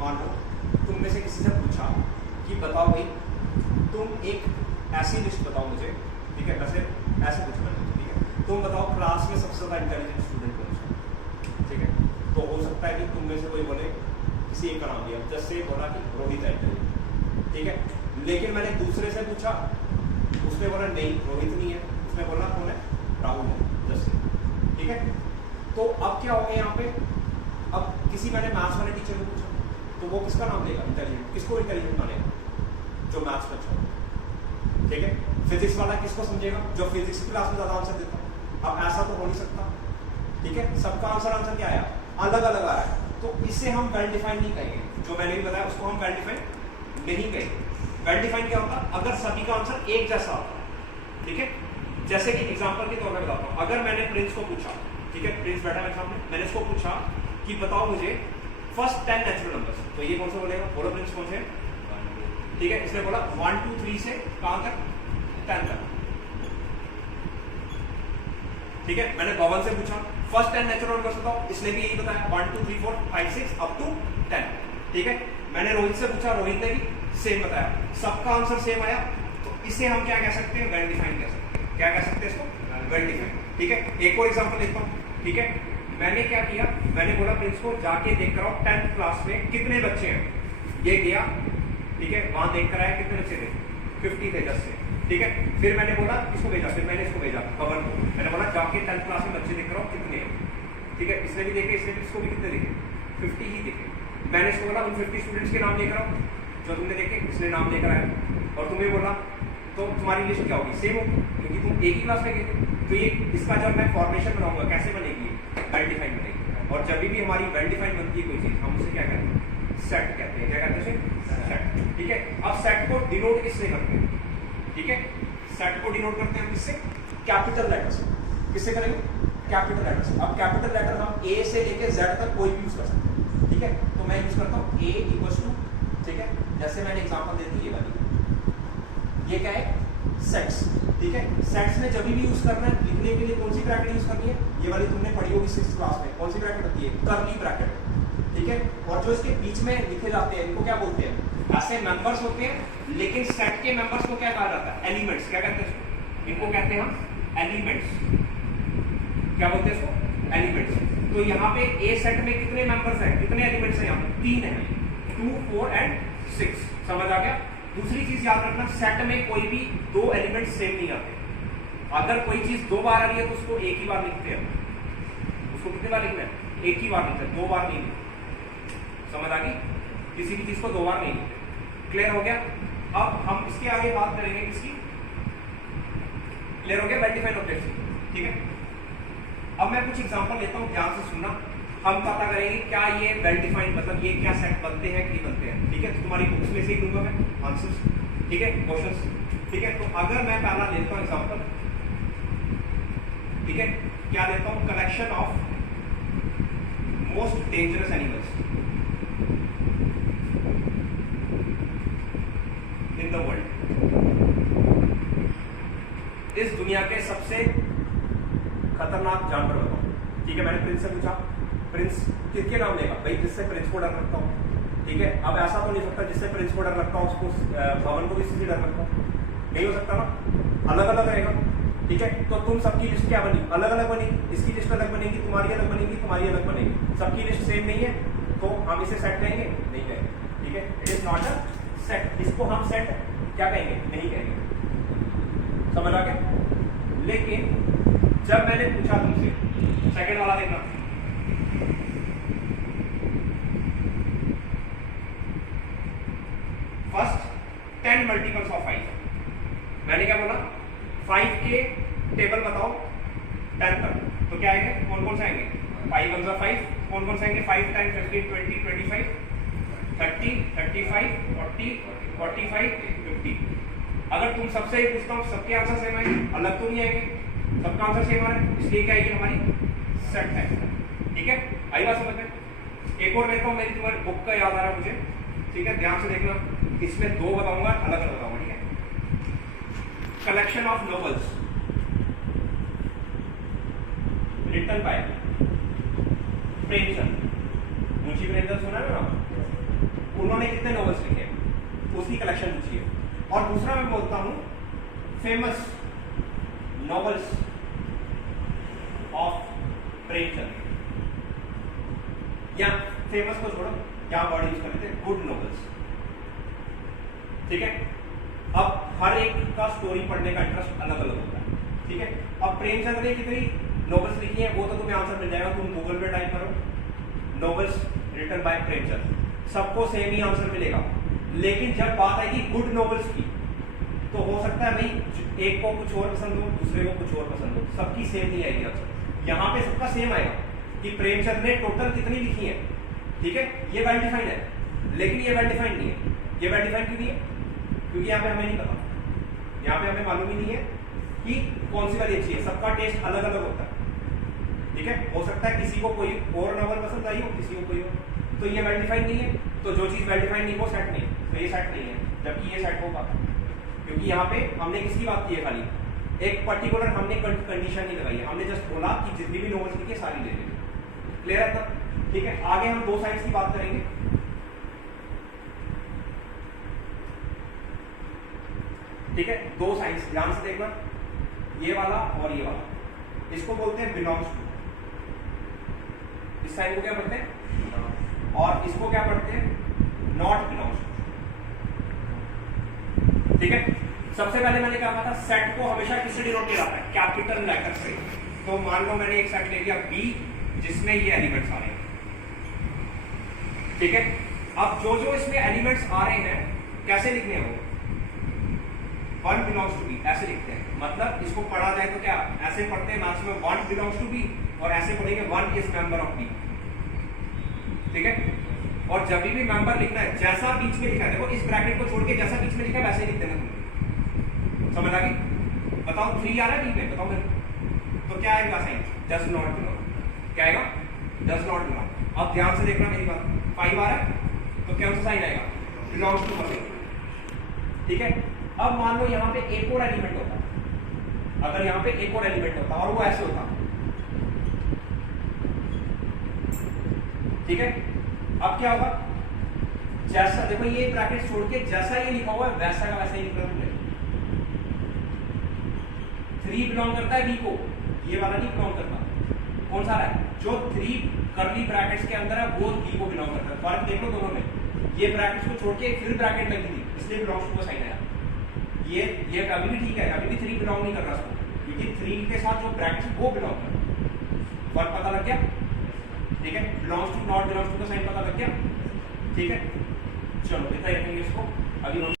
मानो तुम में से किसी से पूछा कि बताओ भाई तुम एक ऐसी लिस्ट बताओ मुझे, ठीक है, वैसे ऐसे पूछ मैंने, ठीक है, तुम बताओ क्लास में सबसे ज़्यादा इंटेलिजेंट स्टूडेंट कौन सा, ठीक है। तो हो सकता है कि तुम में से कोई बोले किसी एक का नाम दिया, जैसे बोला कि रोहित है इंटेलिजेंट, ठीक है, लेकिन मैंने दूसरे से पूछा, उसने बोला नहीं रोहित नहीं है, उसने बोला कौन है, राहुल है, जैसे, ठीक है। तो अब क्या हो गया यहाँ पे, अब किसी मैंने मैथ्स वाले टीचर को पूछा तो वो किसका नाम देगा इंटेलिजेंट, किसको इंटेलिजेंट मानेगा, जो मैथ्स में अच्छा हो, ठीक है। फिजिक्स वाला किसको समझेगा, जो फिजिक्स की क्लास में ज़्यादा आंसर देता है। अब ऐसा तो हो नहीं सकता, ठीक है, सबका आंसर क्या आया, अलग अलग आ रहा है, तो इसे हम वेल डिफाइन नहीं कहेंगे, जो मैंने भी बताया उसको हम वेल डिफाइन नहीं कहेंगे। वेल डिफाइन क्या होता है, अगर सभी का आंसर एक जैसा होता है, ठीक है। जैसे कि एग्जांपल के तौर पर बताता हूँ, अगर मैंने प्रिंस को पूछा, ठीक है, प्रिंस बैठा मेरे सामने, मैंने इसको पूछा कि बताओ मुझे फर्स्ट 10 नेचुरल नंबर्स, तो ये कौन सा बोलेगा, बोलो प्रिंस कौन से, ठीक है, इसने बोला 1 2 3 से कहां तक, 10 तक, ठीक है। मैंने पवन से पूछा फर्स्ट 10 नेचुरल नंबर्स बताओ, इसने भी यही बताया 1 2 3 4 5 6 अप टू 10, ठीक है। मैंने रोहित से पूछा, रोहित ने भी सेम बताया, सबका आंसर सेम आया, तो इसे हम क्या कह सकते हैं, वेल डिफाइन कह सकते हैं। क्या कह सकते हैं इसको, वेल डिफाइन, ठीक है। एक और एग्जांपल देता हूं, ठीक है। मैंने क्या किया, मैंने बोला प्रिंस को जाके देख कर आओ 10th क्लास में कितने बच्चे हैं, ये गया, ठीक है, वहां देख कर आया, कितने बच्चे थे, 50 थे 10 से, ठीक है। फिर मैंने बोला इसको भेजा, फिर मैंने इसको भेजा पवन को, मैंने बोला जाके 10th क्लास में बच्चे देख कर आओ कितने हैं, ठीक है। इसने भी देखे, इसने भी, इसको भी कितने देखे, 50 ही देखे। मैंने इसको बोला उन 50 स्टूडेंट्स के नाम लेकर आओ जो तुमने देखे, इसने नाम लेकर आया, और तुम्हें बोला तो तुम्हारी लिस्ट क्या होगी, सेम होगी, क्योंकि तुम एक ही क्लास में गए थे। तो ये इसका जब मैं फॉर्मेशन बनाऊंगा कैसे बनेगी, वेल डिफाइन बनेगी। और जब भी हमारी वेल डिफाइन बनती है कोई चीज, हम उसे क्या कहते हैं, सेट कहते हैं। क्या कहते हैं, सेट, ठीक है। अब सेट को डिनोट किससे करते हैं, ठीक है, सेट को डिनोट करते हैं किससे, कैपिटल लेटर से। किससे करेंगे, कैपिटल लेटर से। अब कैपिटल लेटर हम ए से लेके जेड तक कोई भी यूज कर सकते हैं, ठीक है। तो मैं यूज करता हूँ ए इक्वल्स टू, ठीक है, जैसे मैंने एग्जांपल दे दी ये वाली, ये क्या है, सेट्स, ठीक है। सेट्स में जब भी यूज करना है लिखने के लिए कौन सी ब्रैकेट यूज करनी है, ये वाली तुमने पढ़ी होगी 6th क्लास में, कौन सी ब्रैकेट होती है, कर्ली ब्रैकेट, ठीक है। और जो इसके बीच में लिखे जाते हैं इनको क्या बोलते हैं, ऐसे मेंबर्स होते हैं, लेकिन सेट के मेंबर्स को क्या कहा जाता है, एलिमेंट्स। क्या कहते हैं इसको, इनको कहते हैं हम एलिमेंट्स। क्या बोलते हैं इसको, एलिमेंट्स। तो यहाँ पे ए सेट में कितने मेंबर्स हैं, कितने एलिमेंट्स हैं, यहाँ पे 3 है, 2 4 एंड 6, समझ आ गया। दूसरी चीज याद रखना, सेट में कोई भी 2 एलिमेंट सेम नहीं आते। अगर कोई चीज 2 बार आ रही है तो उसको एक ही बार लिखते हैं, उसको कितने बार लिखना है, एक ही बार लिखते हैं, 2 बार नहीं लिखते, समझ आ गई। किसी भी चीज को 2 बार नहीं लिखते, क्लियर हो गया। अब हम इसके आगे बात करेंगे किसकी, क्लियर हो गया, वेल डिफाइंड ऑब्जेक्ट, ठीक है। अब मैं कुछ एग्जांपल लेता हूं, ध्यान से सुनना, हम पता करेंगे क्या ये वेल डिफाइंड, मतलब ये क्या सेट बनते हैं कि नहीं बनते हैं, ठीक है। तो तुम्हारी बुक्स में से ही दूंगा मैं आंसर्स, ठीक है, क्वेश्चंस, ठीक है। तो अगर मैं पहला लेता हूं एग्जांपल, ठीक है, क्या लेता हूं, collection of most dangerous animals in the world. इस दुनिया के सबसे खतरनाक जानवर बताओ, ठीक है। मैंने प्रिंस से पूछा, प्रिंस किसके नाम लेगा, भाई जिससे प्रिंस को डर लगता हूँ, ठीक है। अब ऐसा तो नहीं सकता जिससे प्रिंस को डर लगता हूँ उसको भवन को भी इसी से डर लगता हूँ, नहीं हो सकता ना, अलग अलग रहेगा, ठीक है। तो तुम सबकी लिस्ट क्या बनी, अलग अलग बनी, इसकी लिस्ट अलग बनेगी, तुम्हारी अलग बनेगी, तुम्हारी अलग बनेगी, सबकी लिस्ट सेम नहीं है, तो हम इसे सेट कहेंगे, नहीं कहेंगे, ठीक है। It is not a set, इसको हम सेट क्या कहेंगे, नहीं कहेंगे, समझ आ गया। लेकिन जब मैंने पूछा तुमसे, सेकंड वाला देखना, फर्स्ट 10 मल्टीपल्स ऑफ 5, मैंने क्या बोला, 5 के टेबल बताओ 10 तक, तो क्या आएंगे, कौन कौन से आएंगे, 5 1 5, कौन कौन से आएंगे, 5 10 15 20 25 30 35 40 45 50। अगर तुम सबसे ही पूछता हूँ, सबके आंसर सेम आएंगे, अलग तो नहीं आएंगे, सबका आंसर सेम आ रहा है, इसलिए क्या आएगी हमारी सेट है, ठीक है। आई बात समझ में। एक और लेता हूँ, मेरी तुम्हारी बुक का याद आ रहा है मुझे, ठीक है, ध्यान से देखना, इसमें 2 बताऊंगा, अलग अलग बताऊंगा, ठीक है। Collection of novels written by Premchand, Munshi Premchand सुना है ना, उन्होंने कितने नॉवेल्स लिखे हैं उसकी कलेक्शन पूछिए। और दूसरा मैं बोलता हूं फेमस नॉवेल्स ऑफ प्रेमचंद, या फेमस को छोड़ो, क्या वर्ड यूज करते हैं, गुड नॉवेल्स। ठीक है, अब हर एक का स्टोरी पढ़ने का इंटरेस्ट अलग अलग होता है। ठीक है, अब प्रेमचंद ने कितनी नॉवेल्स लिखी है वो तो तुम्हें आंसर मिल जाएगा, तुम गूगल पे टाइप करो नॉवेल्स रिटन बाय प्रेमचंद, सबको सेम ही आंसर मिलेगा। लेकिन जब बात आएगी गुड नॉवेल्स की तो हो सकता है भाई एक को कुछ और पसंद हो, दूसरे को कुछ और पसंद हो, सबकी सेम नहीं आएगी आंसर। यहाँ पे सबका सेम आएगा कि प्रेमचंद ने टोटल कितनी लिखी है। ठीक है, ये वेल डिफाइंड है, लेकिन ये वेल डिफाइंड नहीं है। ये वेल डिफाइंड क्यों नहीं है? क्योंकि यहाँ पे हमें नहीं पता, यहाँ पे हमें मालूम ही नहीं है कि कौन सी वाली अच्छी है, सबका टेस्ट अलग अलग होता है। ठीक है, हो सकता है किसी को कोई और नॉवल पसंद आई हो, किसी को कोई और, तो ये वेल डिफाइंड नहीं है। तो जो चीज वेल डिफाइंड नहीं वो सेट नहीं, तो ये सेट नहीं है, जबकि ये सेट होगा। क्योंकि यहाँ पे हमने किसकी बात की है, खाली एक पर्टिकुलर हमने कंडीशन नहीं लगाई है, हमने जस्ट बोला कि जितनी भी नॉवेल्स लिखी है सारी ले लेंगे। क्लियर है तब? ठीक है, आगे हम दो साइड्स की बात करेंगे। ठीक है, दो साइड्स ध्यान से देखना, ये वाला और ये वाला, इसको बोलते हैं बिलोंग्स टू। इस साइड को क्या पढ़ते हैं, और इसको क्या पढ़ते हैं, नॉट बिलोंग्स टू। ठीक है, सबसे पहले मैंने क्या कहा था, सेट को हमेशा किससे डिनोट किया जाता है, कैपिटल लेटर से। तो मान लो मैंने एक सेट ले लिया बी जिसमें ये एलिमेंट्स आ रहे हैं। ठीक है, अब जो जो इसमें एलिमेंट्स आ रहे हैं कैसे लिखने हैं, वो वन बिलोंग्स टू बी ऐसे लिखते हैं। मतलब इसको पढ़ा जाए तो क्या ऐसे पढ़ते हैं मैथ्स में, वन बिलोंग्स टू बी, और ऐसे पढ़ेंगे one is member of B. ठीक है, और जब भी मेंबर लिखना है जैसा बीच में लिखा है, देखो इस ब्रैकेट को छोड़ के जैसा बीच में लिखा है वैसे ही लिख देना। समझ आ गई? बताओ 3 आ रहा है बी में, बताओ मेरे तो क्या आएगा साइन, डज नॉट बिलोंग। क्या आएगा, डज नॉट बिलोंग। अब ध्यान से देखना मेरी बात, 5 आ रहा है तो क्या सा साइन आएगा, बिलोंग्स टू परसेंट। ठीक है, अब मान लो यहाँ पे एक और एलिमेंट होता, अगर यहाँ पे एक और एलिमेंट होता और वो ऐसे होता। ठीक है, अब क्या होगा, जैसा देखो ये ब्रैकेट छोड़ के जैसा ये लिखा हुआ है वैसा का वैसा ही लिख रहा हूं। 3 बिलोंग करता है बी को, ये वाला नहीं बिलोंग करता। कौन सा है, जो 3 कर्ली ब्रैकेट्स के अंदर है वो बी को बिलोंग करता है। फर्क देख लो दोनों में, ये ब्रैकेट्स को छोड़ के फिर ब्रैकेट लगी थी इसलिए बिलोंग्स टू का साइन आया। ये अभी भी ठीक है, अभी भी 3 बिलोंग नहीं कर रहा उसको, क्योंकि 3 के साथ जो ब्रैकेट्स वो बिलोंग कर रहा है। फर्क पता लग गया? ठीक है, belongs to not belongs to का साइन पता लग गया। ठीक है, चलो इतना ही रखेंगे इसको अभी।